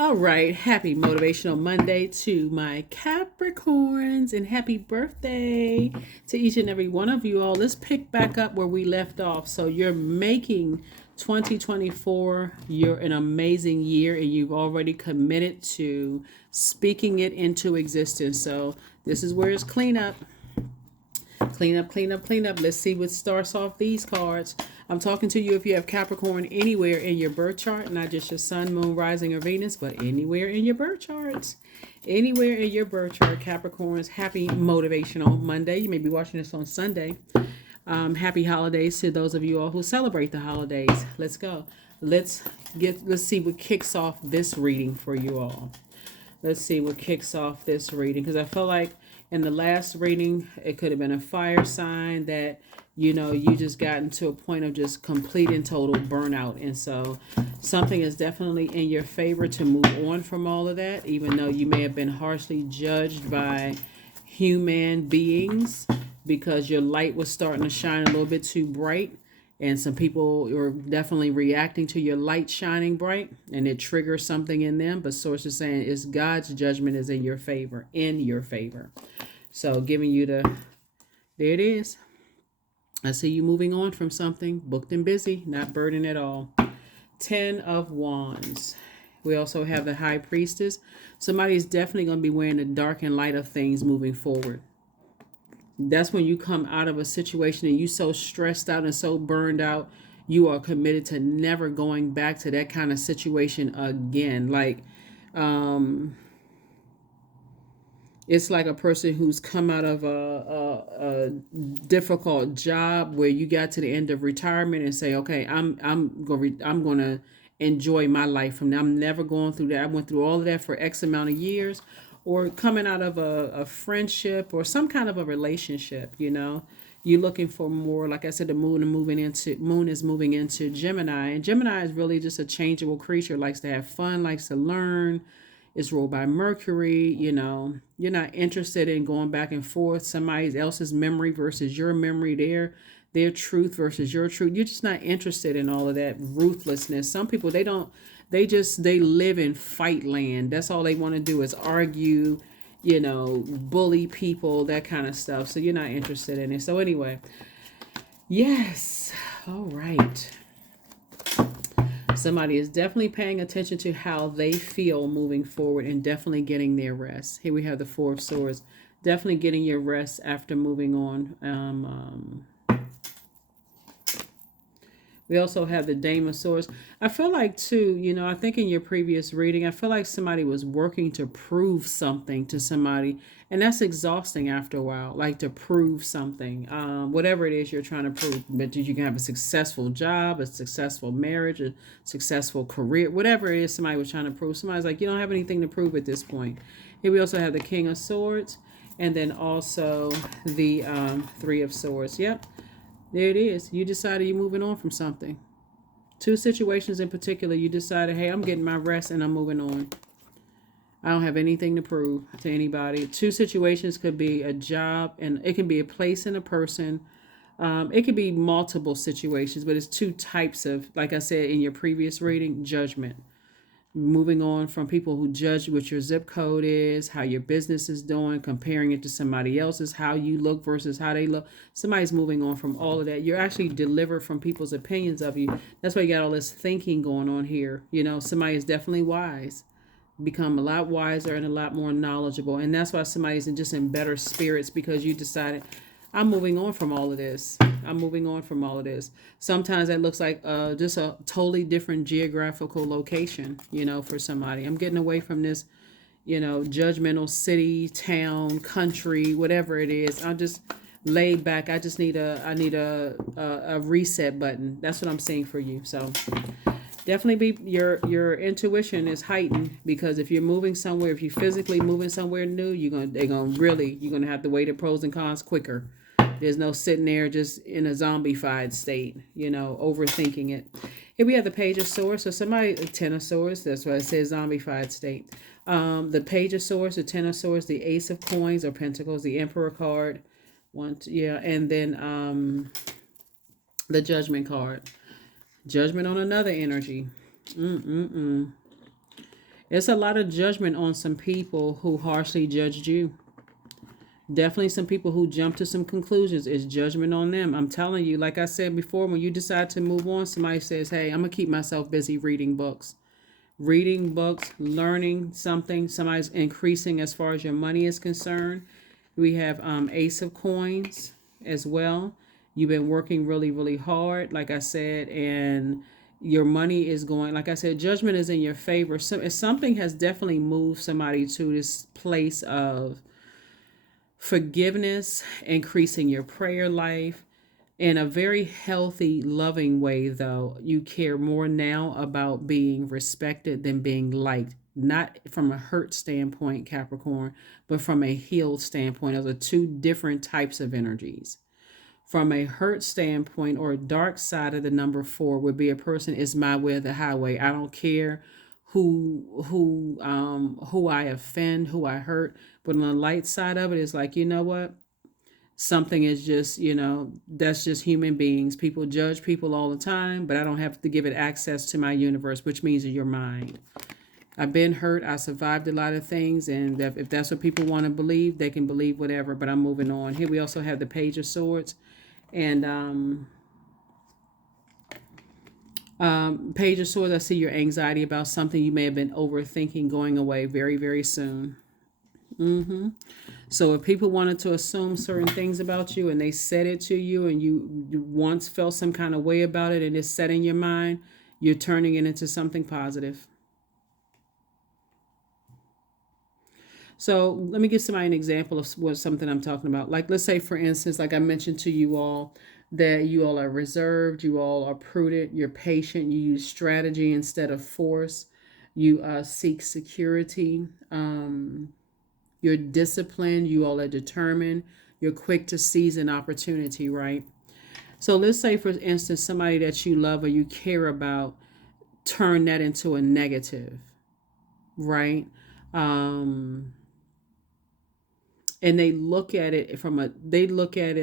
All right, happy Motivational Monday to my Capricorns and happy birthday to each and every one of you all. Let's pick back up where we left off. So you're making 2024 you're an amazing year and you've already committed to speaking it into existence. So this is where it's cleanup. Clean up, clean up, clean up. Let's see what starts off these cards. I'm talking to you if you have Capricorn anywhere in your birth chart, not just your sun, moon, rising, or Venus, but anywhere in your birth charts. Anywhere in your birth chart, Capricorns, happy Motivational Monday. You may be watching this on Sunday. Happy holidays to those of you all who celebrate the holidays. Let's go. Let's see what kicks off this reading for you all. Let's see what kicks off this reading, because I feel like in the last reading it could have been a fire sign that you just gotten to a point of just complete and total burnout, and so something is definitely in your favor to move on from all of that, even though you may have been harshly judged by human beings because your light was starting to shine a little bit too bright. And some people are definitely reacting to your light shining bright, and it triggers something in them. But source is saying it's God's judgment is in your favor, So giving you there it is. I see you moving on from something, booked and busy, not burdened at all. 10 of Wands. We also have the High Priestess. Somebody's definitely going to be wearing the dark and light of things moving forward. That's when you come out of a situation and you so stressed out and so burned out, you are committed to never going back to that kind of situation again. Like, it's like a person who's come out of a difficult job where you got to the end of retirement and say, okay, I'm going to enjoy my life from now. I'm never going through that. I went through all of that for X amount of years. Or coming out of a friendship or some kind of a relationship, you're looking for more. Like I said, the moon is moving into Gemini, and Gemini is really just a changeable creature, likes to have fun, likes to learn. It's ruled by Mercury. You're not interested in going back and forth, somebody else's memory versus your memory, their truth versus your truth. You're just not interested in all of that ruthlessness. Some people, they live in fight land. That's all they want to do is argue, bully people, that kind of stuff. So you're not interested in it. So anyway, yes. All right. Somebody is definitely paying attention to how they feel moving forward and definitely getting their rest. Here we have the Four of Swords. Definitely getting your rest after moving on. We also have the Dame of Swords. I feel like, too, I think in your previous reading, I feel like somebody was working to prove something to somebody. And that's exhausting after a while, like to prove something, whatever it is you're trying to prove. But you can have a successful job, a successful marriage, a successful career, whatever it is somebody was trying to prove. Somebody's like, you don't have anything to prove at this point. Here we also have the King of Swords, and then also the Three of Swords. Yep. There it is. You decided you're moving on from something. Two situations in particular, you decided, hey, I'm getting my rest and I'm moving on. I don't have anything to prove to anybody. Two situations could be a job, and it can be a place and a person. It could be multiple situations, but it's two types of, like I said in your previous reading, judgment. Moving on from people who judge what your zip code is, how your business is doing, comparing it to somebody else's, how you look versus how they look. Somebody's moving on from all of that. You're actually delivered from people's opinions of you. That's why you got all this thinking going on here. Somebody is definitely wise, become a lot wiser and a lot more knowledgeable. And that's why somebody's just in better spirits, because you decided, I'm moving on from all of this. Sometimes that looks like just a totally different geographical location, for somebody. I'm getting away from this, judgmental city, town, country, whatever it is. I'm just laid back. I need a reset button. That's what I'm seeing for you. So definitely your intuition is heightened, because if you're moving somewhere, if you're physically moving somewhere new, you're gonna have to weigh the pros and cons quicker. There's no sitting there just in a zombified state, overthinking it. Here we have the Page of Swords. So somebody, 10 of Swords, that's why it says zombified state. The Page of Swords, the 10 of Swords, the Ace of Coins or Pentacles, the Emperor card. And then the Judgment card. Judgment on another energy. It's a lot of judgment on some people who harshly judged you. Definitely some people who jump to some conclusions. It's judgment on them. I'm telling you, like I said before, when you decide to move on, somebody says, hey, I'm going to keep myself busy reading books. Reading books, learning something. Somebody's increasing as far as your money is concerned. We have Ace of Coins as well. You've been working really, really hard, like I said, and your money is going, like I said, judgment is in your favor. So something has definitely moved somebody to this place of forgiveness, increasing your prayer life in a very healthy, loving way, though. You care more now about being respected than being liked. Not from a hurt standpoint, Capricorn, but from a healed standpoint. Those are two different types of energies. From a hurt standpoint, or a dark side of the number 4 would be a person is my way or the highway. I don't care who I offend, who I hurt. But on the light side of it is like, you know what? Something is just, that's just human beings. People judge people all the time, but I don't have to give it access to my universe, which means your mind. I've been hurt. I survived a lot of things. And if that's what people want to believe, they can believe whatever, but I'm moving on. Here we also have the Page of Swords. And Page of Swords, I see your anxiety about something you may have been overthinking going away very, very soon. So if people wanted to assume certain things about you and they said it to you and you once felt some kind of way about it and it's set in your mind, you're turning it into something positive. So let me give somebody an example of what something I'm talking about. Like, let's say, for instance, like I mentioned to you all, that you all are reserved, you all are prudent, you're patient, you use strategy instead of force, you seek security, you're disciplined, you all are determined, you're quick to seize an opportunity, right? So let's say, for instance, somebody that you love or you care about turn that into a negative, right? Um, and they look at it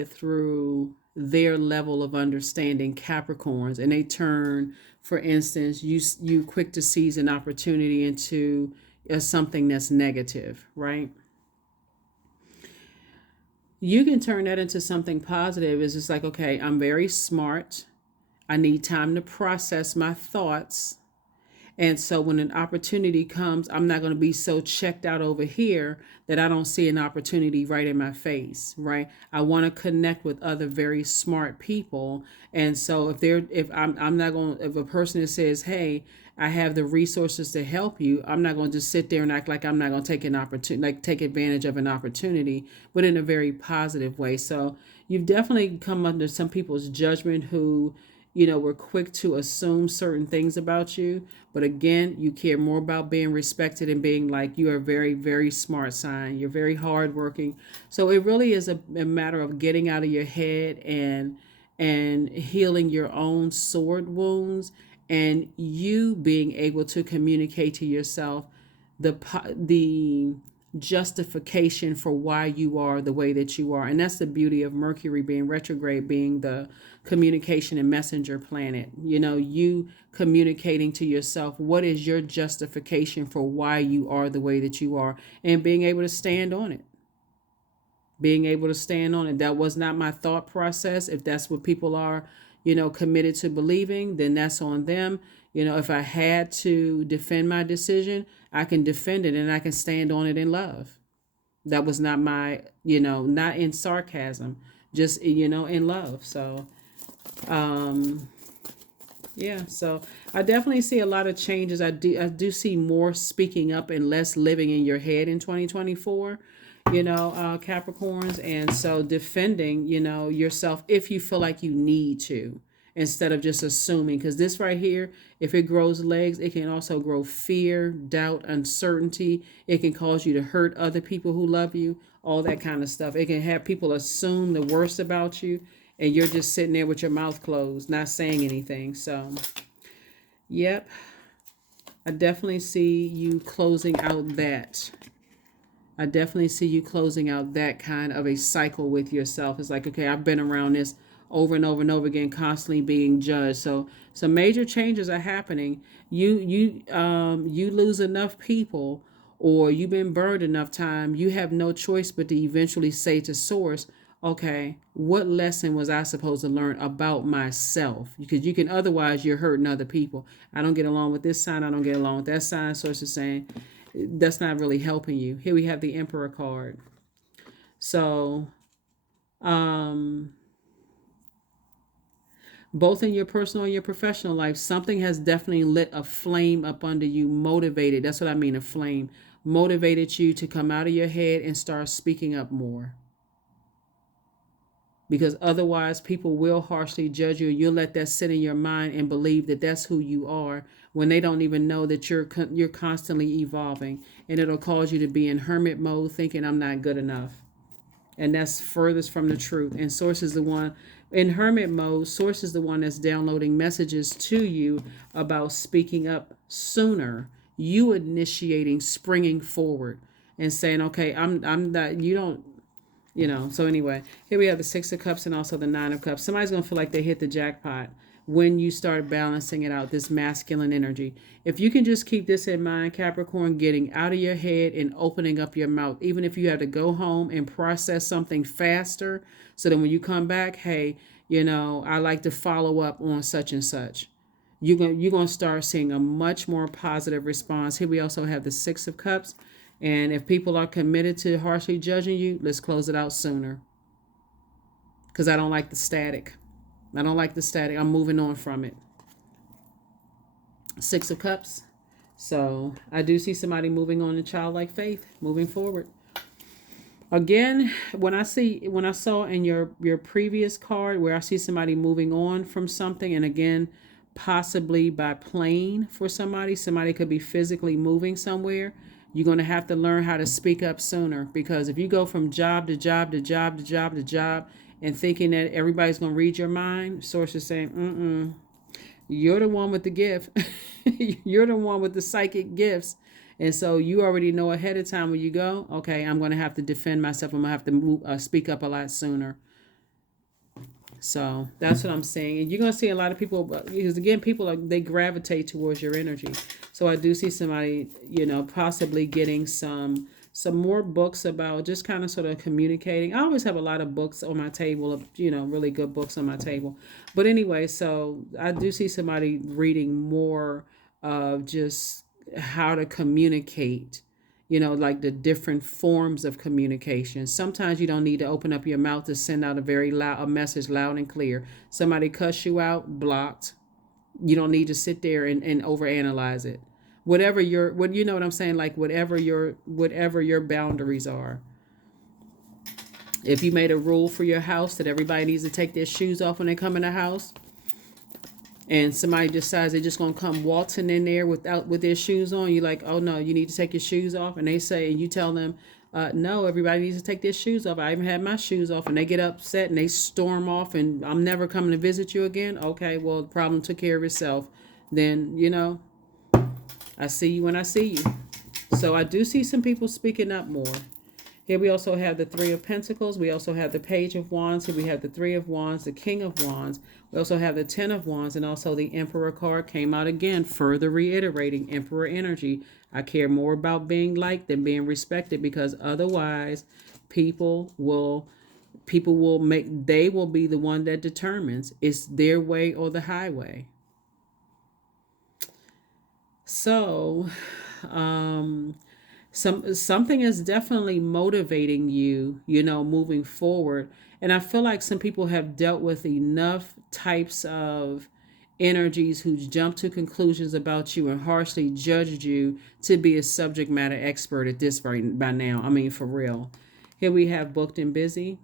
through their level of understanding, Capricorns, and they turn, for instance, you quick to seize an opportunity into something that's negative, right? You can turn that into something positive. It's just like, okay, I'm very smart. I need time to process my thoughts. And so when an opportunity comes, I'm not going to be so checked out over here that I don't see an opportunity right in my face, right? I want to connect with other very smart people. And so I'm not going, if a person that says, hey, I have the resources to help you, I'm not going to just sit there and act like I'm not going to take an opportunity, like take advantage of an opportunity, but in a very positive way. So you've definitely come under some people's judgment who, were quick to assume certain things about you. But again, you care more about being respected and being like, you are a very, very smart sign. You're very hardworking. So it really is a matter of getting out of your head and healing your own sword wounds, and you being able to communicate to yourself the justification for why you are the way that you are. And that's the beauty of Mercury being retrograde, being the communication and messenger planet. You communicating to yourself what is your justification for why you are the way that you are, and being able to stand on it. That was not my thought process. If that's what people are, committed to believing, then that's on them. If I had to defend my decision, I can defend it and I can stand on it in love. That was not my, not in sarcasm, just, in love. So, yeah, so I definitely see a lot of changes. I do see more speaking up and less living in your head in 2024, Capricorns. And so defending, yourself if you feel like you need to, instead of just assuming. Because this right here, if it grows legs, it can also grow fear, doubt, uncertainty. It can cause you to hurt other people who love you, all that kind of stuff. It can have people assume the worst about you, and you're just sitting there with your mouth closed, not saying anything. So, yep, I definitely see you closing out that. kind of a cycle with yourself. It's like, okay, I've been around this over and over and over again, constantly being judged. So some major changes are happening. You lose enough people, or you've been burned enough time, you have no choice but to eventually say to source, okay, what lesson was I supposed to learn about myself? Because you can, otherwise you're hurting other people. I don't get along with this sign, I don't get along with that sign. Source is saying that's not really helping you. Here we have the Emperor card. So um both in your personal and your professional life, something has definitely lit a flame up under you, motivated. That's what I mean, a flame. Motivated you to come out of your head and start speaking up more. Because otherwise, people will harshly judge you. You'll let that sit in your mind and believe that that's who you are, when they don't even know that you're constantly evolving. And it'll cause you to be in hermit mode, thinking I'm not good enough. And that's furthest from the truth. And source is the one in hermit mode. Source is the one that's downloading messages to you about speaking up sooner, you initiating, springing forward and saying, okay, I'm not, you don't, so anyway, here we have the Six of Cups and also the Nine of Cups. Somebody's going to feel like they hit the jackpot when you start balancing it out, this masculine energy. If you can just keep this in mind, Capricorn, getting out of your head and opening up your mouth, even if you have to go home and process something faster, so that when you come back, hey, I like to follow up on such and such. You're going to start seeing a much more positive response. Here we also have the Six of Cups. And if people are committed to harshly judging you, let's close it out sooner. Because I don't like the static. I'm moving on from it. Six of Cups. So I do see somebody moving on in childlike faith, moving forward. Again, when I saw in your previous card where I see somebody moving on from something, and again, possibly by plane for somebody could be physically moving somewhere. You're going to have to learn how to speak up sooner, because if you go from job to job to job to job to job and thinking that everybody's going to read your mind, source is saying, you're the one with the gift. You're the one with the psychic gifts. And so you already know ahead of time when you go, okay, I'm going to have to defend myself. I'm going to have to speak up a lot sooner. So that's what I'm saying. And you're going to see a lot of people, because again, they gravitate towards your energy. So I do see somebody, possibly getting some more books about just kind of sort of communicating. I always have a lot of books on my table, really good books on my table. But anyway, so I do see somebody reading more of just how to communicate, like the different forms of communication. Sometimes you don't need to open up your mouth to send out a message loud and clear. Somebody cuss you out, blocked. You don't need to sit there and overanalyze it. Whatever you know what I'm saying? Like whatever your boundaries are. If you made a rule for your house that everybody needs to take their shoes off when they come in the house, and somebody decides they're just gonna come waltzing in there with their shoes on, you're like, oh no, you need to take your shoes off. And they say, and you tell them, no, everybody needs to take their shoes off. I even had my shoes off, and they get upset and they storm off, and I'm never coming to visit you again. Okay, well, the problem took care of itself. Then, I see you when I see you. So I do see some people speaking up more. Here we also have the Three of Pentacles. We also have the Page of Wands. Here we have the Three of Wands, the King of Wands. We also have the Ten of Wands, and also the Emperor card came out again, further reiterating Emperor energy. I care more about being liked than being respected, because otherwise people will be the one that determines it's their way or the highway. So, something is definitely motivating you, moving forward. And I feel like some people have dealt with enough types of energies who jump to conclusions about you and harshly judged you to be a subject matter expert at this right by now. I mean, for real. Here we have booked and busy.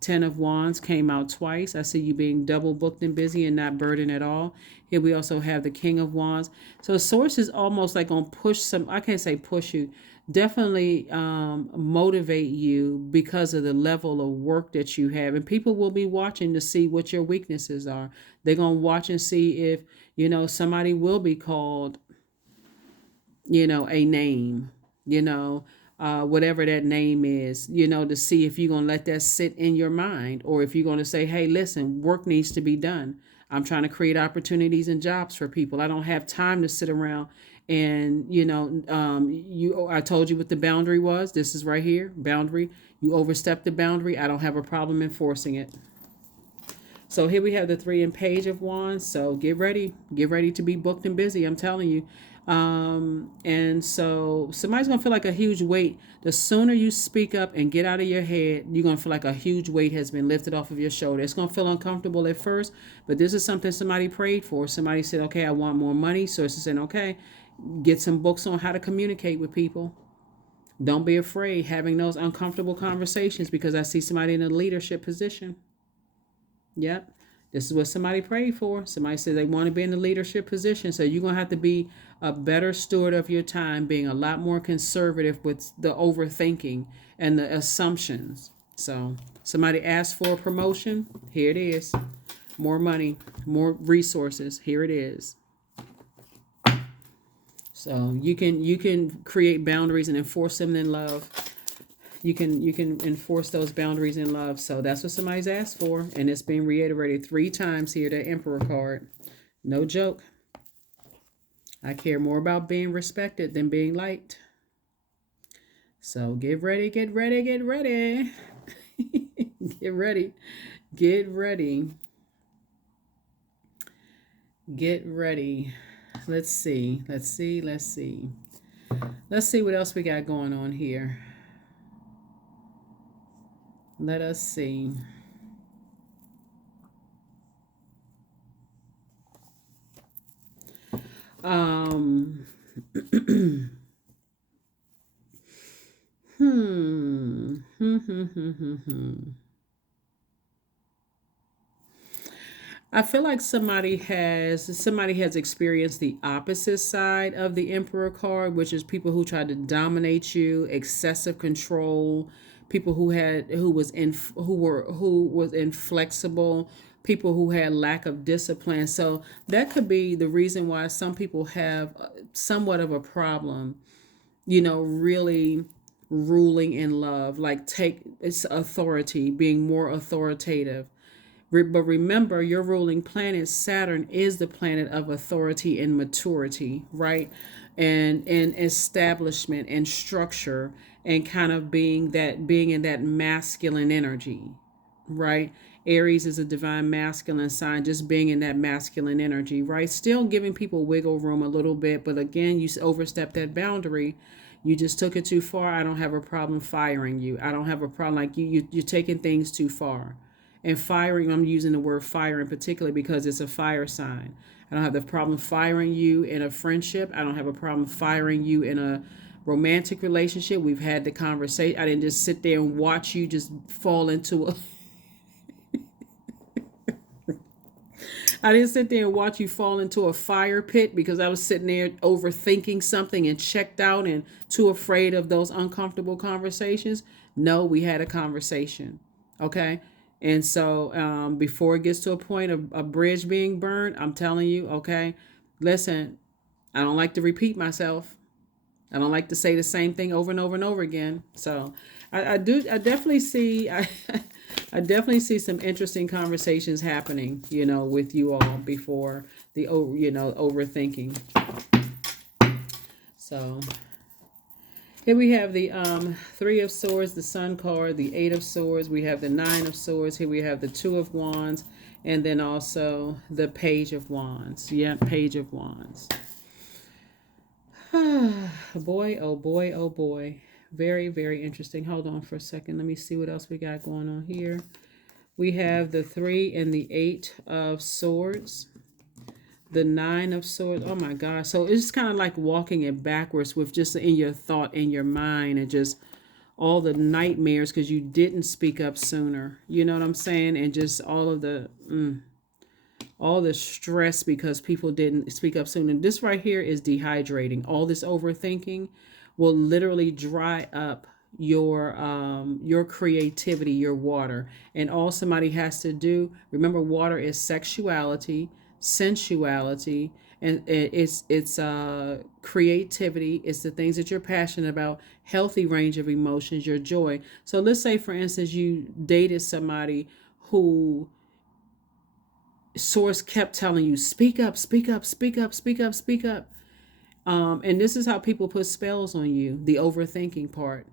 Ten of Wands came out twice. I see you being double booked and busy and not burdened at all. Here we also have the King of Wands. So source is almost like going to push I can't say push you, definitely motivate you because of the level of work that you have. And people will be watching to see what your weaknesses are. They're going to watch and see if, somebody will be called, a name, whatever that name is, to see if you're going to let that sit in your mind, or if you're going to say, hey, listen, work needs to be done. I'm trying to create opportunities and jobs for people. I don't have time to sit around and, I told you what the boundary was. This is right here, boundary. You overstep the boundary. I don't have a problem enforcing it. So here we have the 3 and Page of Wands. So get ready to be booked and busy. I'm telling you. And so somebody's going to feel like a huge weight. The sooner you speak up and get out of your head, you're going to feel like a huge weight has been lifted off of your shoulder. It's going to feel uncomfortable at first, but this is something somebody prayed for. Somebody said, okay, I want more money. So it's saying, okay, get some books on how to communicate with people. Don't be afraid having those uncomfortable conversations, because I see somebody in a leadership position. Yep. This is what somebody prayed for. Somebody said they want to be in the leadership position. So you're going to have to be a better steward of your time, being a lot more conservative with the overthinking and the assumptions. So somebody asked for a promotion. Here it is. More money, more resources. Here it is. So you can create boundaries and enforce them in love. You can enforce those boundaries in love. So that's what somebody's asked for, and it's being reiterated 3 times here. The Emperor card, no joke. I care more about being respected than being liked. So get ready, get ready, get ready, get ready, get ready, get ready. Let's see what else we got going on here. Let us see. I feel like somebody has experienced the opposite side of the Emperor card, which is people who tried to dominate you, excessive control, people who was inflexible, people who had lack of discipline. So that could be the reason why some people have somewhat of a problem, really ruling in love, like take its authority, being more authoritative. But remember, your ruling planet, Saturn, is the planet of authority and maturity, right? And establishment and structure, and kind of being in that masculine energy, right? Aries is a divine masculine sign, just being in that masculine energy, right? Still giving people wiggle room a little bit, but again, you overstep that boundary. You just took it too far. I don't have a problem firing you. I don't have a problem, like you're taking things too far. And firing, I'm using the word fire in particular because it's a fire sign. I don't have the problem firing you in a friendship. I don't have a problem firing you in a romantic relationship. We've had the conversation. I didn't just sit there and watch you just fall into a I didn't sit there and watch you fall into a fire pit because I was sitting there overthinking something and checked out and too afraid of those uncomfortable conversations. No, we had a conversation. Okay. And so before it gets to a point of a bridge being burned, I'm telling you, okay, listen, I don't like to repeat myself. I don't like to say the same thing over and over and over again. So I definitely see I definitely see some interesting conversations happening, with you all before the overthinking. So here we have the 3 of Swords, the Sun card, the 8 of Swords. We have the 9 of Swords. Here we have the 2 of Wands, and then also the Page of Wands. Yeah, Page of Wands. Boy, oh boy, oh boy. Very, very interesting. Hold on for a second. Let me see what else we got going on here. We have the 3 and the 8 of Swords. The 9 of Swords. Oh my gosh. So it's kind of like walking it backwards with just in your thought, in your mind, and just all the nightmares because you didn't speak up sooner. You know what I'm saying? And just all of the all the stress because people didn't speak up soon. And this right here is dehydrating. All this overthinking will literally dry up your creativity, your water. And all somebody has to do, remember, water is sexuality, sensuality, and it's creativity. It's the things that you're passionate about. Healthy range of emotions, your joy. So let's say, for instance, you dated somebody who source kept telling you, speak up, speak up, speak up, speak up, speak up. And this is how people put spells on you, the overthinking part.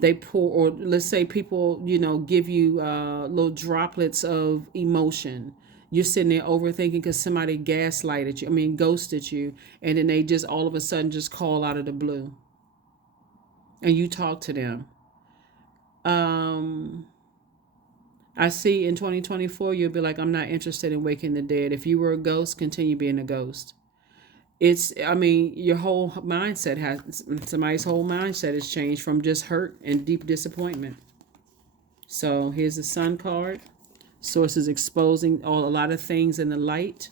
They pour, or let's say people, give you little droplets of emotion. You're sitting there overthinking because somebody gaslighted you, ghosted you, and then they just all of a sudden just call out of the blue and you talk to them. Um, I see in 2024, you'll be like, I'm not interested in waking the dead. If you were a ghost, continue being a ghost. Your whole mindset somebody's whole mindset has changed from just hurt and deep disappointment. So here's the Sun card. Source is exposing a lot of things in the light.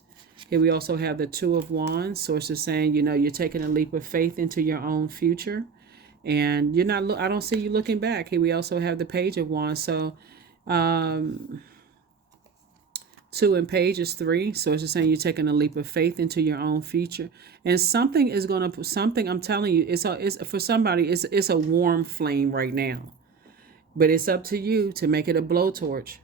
Here we also have the Two of Wands. Source is saying, you're taking a leap of faith into your own future. And you're not, I don't see you looking back. Here we also have the Page of Wands. So, um, 2 and Page is 3. So it's just saying you're taking a leap of faith into your own future. And something is going to, something, I'm telling you, it's for somebody, it's a warm flame right now. But it's up to you to make it a blowtorch.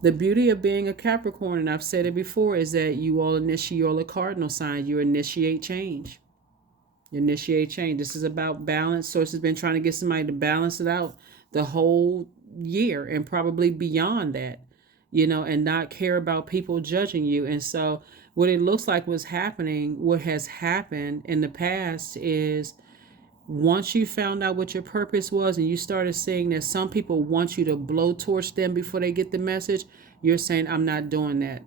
The beauty of being a Capricorn, and I've said it before, is that you're a cardinal sign. You initiate change. You initiate change. This is about balance. Source has been trying to get somebody to balance it out the whole year and probably beyond that, and not care about people judging you. And so what it looks like what has happened in the past is, once you found out what your purpose was and you started seeing that some people want you to blowtorch them before they get the message, you're saying, I'm not doing that.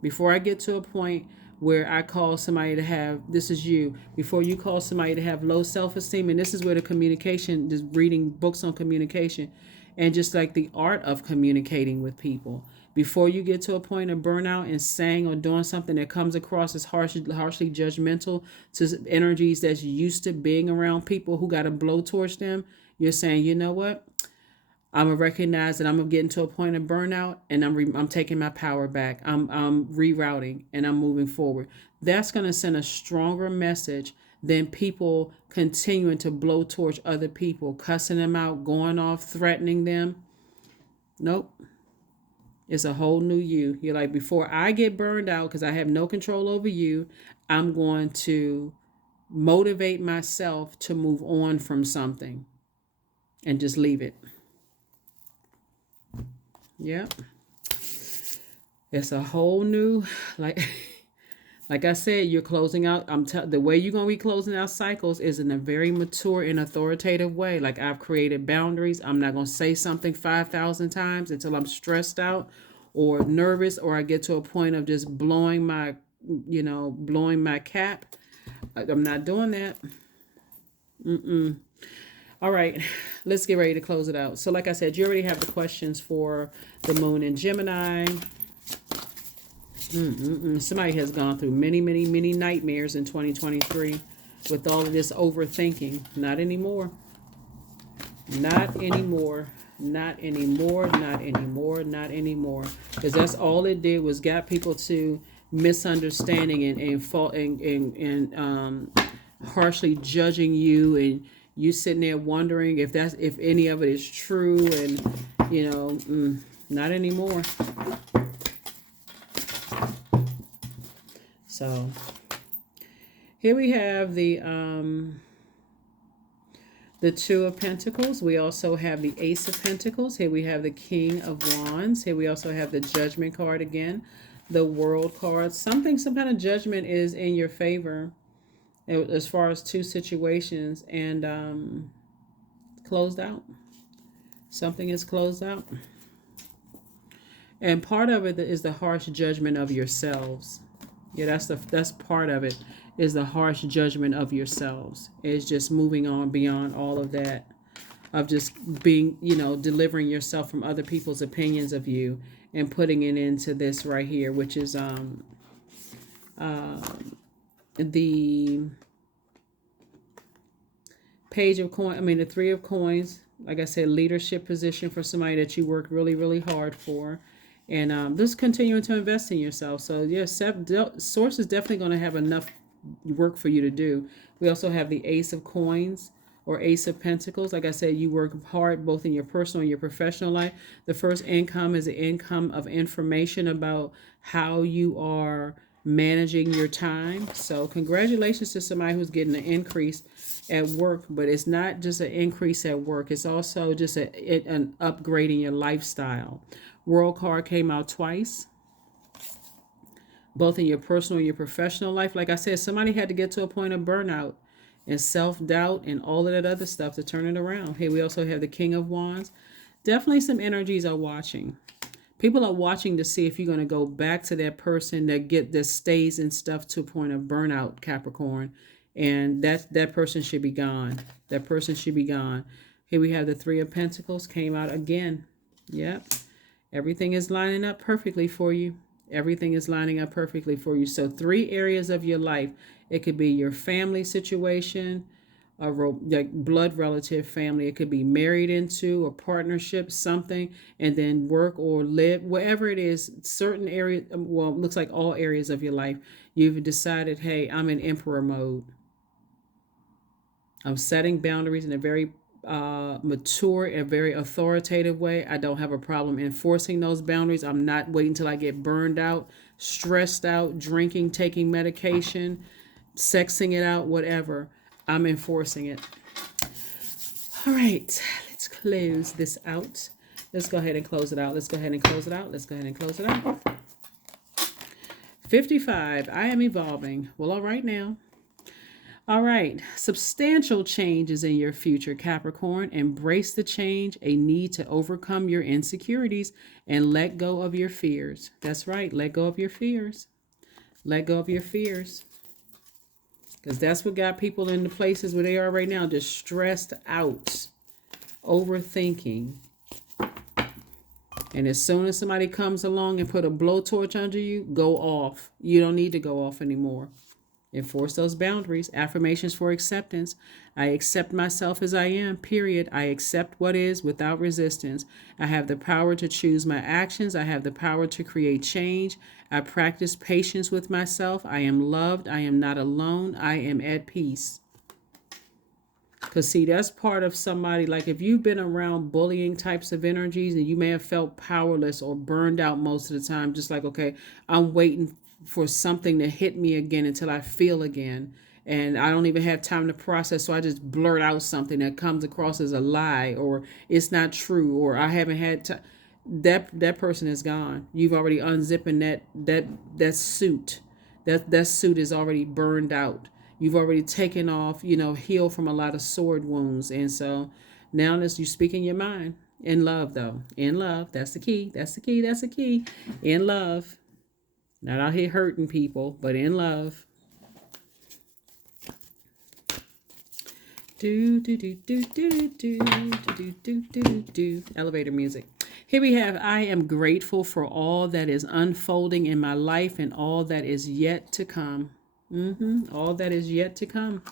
Before I get to a point where I call somebody to have, this is you, before you call somebody to have low self-esteem, and this is where the communication, just reading books on communication, and just like the art of communicating with people. Before you get to a point of burnout and saying or doing something that comes across as harshly judgmental to energies that's used to being around people who got to blowtorch them, you're saying, you know what? I'm gonna recognize that I'm getting to a point of burnout, and I'm taking my power back. I'm rerouting and I'm moving forward. That's gonna send a stronger message than people continuing to blowtorch other people, cussing them out, going off, threatening them. Nope. It's a whole new you. You're like, before I get burned out because I have no control over you, I'm going to motivate myself to move on from something and just leave it. Yep. It's a whole new, like I said, you're closing out. The way you're going to be closing out cycles is in a very mature and authoritative way. Like, I've created boundaries. I'm not going to say something 5,000 times until I'm stressed out or nervous, or I get to a point of just blowing my cap. I'm not doing that. All right, let's get ready to close it out. So like I said, you already have the questions for the moon in Gemini. Somebody has gone through many, many, many nightmares in 2023 with all of this overthinking. Not anymore. Not anymore. Not anymore. Not anymore. Not anymore. Because that's all it did, was got people to misunderstanding and harshly judging you, and you sitting there wondering if any of it is true, and not anymore. So here we have the Two of Pentacles. We also have the Ace of Pentacles. Here we have the King of Wands. Here we also have the Judgment card again, the World card. Some kind of judgment is in your favor as far as two situations, and closed out. Something is closed out. And part of it is the harsh judgment of yourselves. Yeah, that's part of it, is the harsh judgment of yourselves. It's just moving on beyond all of that, of just being, delivering yourself from other people's opinions of you and putting it into this right here, which is the Page of Coins, the Three of Coins. Like I said, leadership position for somebody that you work really, really hard for. and just continuing to invest in yourself. So your source is definitely going to have enough work for you to do. We also have the Ace of Coins or Ace of Pentacles. Like I said, you work hard both in your personal and your professional life. The first income is the income of information about how you are managing your time. So congratulations to somebody who's getting an increase at work, but it's not just an increase at work. It's also just an upgrade in your lifestyle. World card came out twice, both in your personal and your professional life. Like I said, somebody had to get to a point of burnout and self-doubt and all of that other stuff to turn it around. Here we also have the King of Wands. Definitely some energies are watching. People are watching to see if you're going to go back to that person that stays in stuff to a point of burnout, Capricorn. And that person should be gone. That person should be gone. Here we have the Three of Pentacles came out again. Yep. Everything is lining up perfectly for you. Everything is lining up perfectly for you. So 3 areas of your life. It could be your family situation, like blood relative family. It could be married into a partnership, something, and then work or live, wherever it is, certain areas, well, it looks like all areas of your life. You've decided, hey, I'm in emperor mode. I'm setting boundaries in a very mature and very authoritative way. I don't have a problem enforcing those boundaries. I'm not waiting till I get burned out, stressed out, drinking, taking medication, sexing it out, whatever. I'm enforcing it. All right, let's close this out. Let's go ahead and close it out. Let's go ahead and close it out. Let's go ahead and close it out. 55. I am evolving. Well, all right now. All right, substantial changes in your future, Capricorn. Embrace the change, a need to overcome your insecurities and let go of your fears. That's right, let go of your fears. Let go of your fears. Because that's what got people in the places where they are right now, just stressed out, overthinking. And as soon as somebody comes along and put a blowtorch under you, go off. You don't need to go off anymore. Enforce those boundaries. Affirmations for acceptance. I accept myself as I am, period. I accept what is without resistance. I have the power to choose my actions. I have the power to create change. I practice patience with myself. I am loved. I am not alone. I am at peace. Because, see, that's part of somebody, like if you've been around bullying types of energies and you may have felt powerless or burned out most of the time, just like, okay, I'm waiting for something to hit me again until I feel again. And I don't even have time to process, so I just blurt out something that comes across as a lie or it's not true or I haven't had time. That person is gone. You've already unzipping that suit. That suit is already burned out. You've already taken off, healed from a lot of sword wounds. And so now you speak in your mind. In love, though. In love. That's the key. That's the key. That's the key. In love. Not out here hurting people, but in love. Do do do do do do do do do do. Elevator music. Here we have, I am grateful for all that is unfolding in my life and all that is yet to come. All that is yet to come.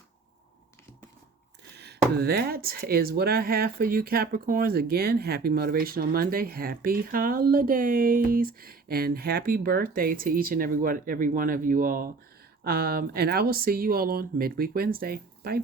That is what I have for you, Capricorns. Again, happy Motivational Monday, happy holidays, and happy birthday to each and every one of you all. And I will see you all on Midweek Wednesday. Bye.